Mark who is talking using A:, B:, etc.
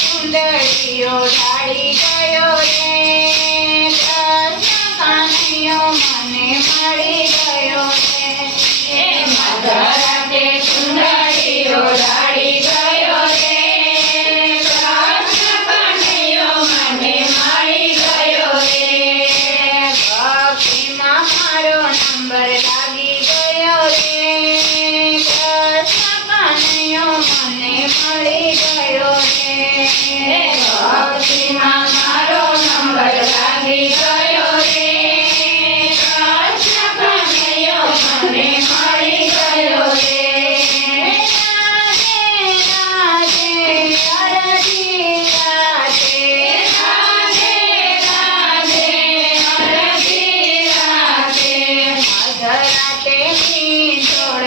A: સુંદરીઓ ઢાળી ગયો રે મધરાતે ની જોડ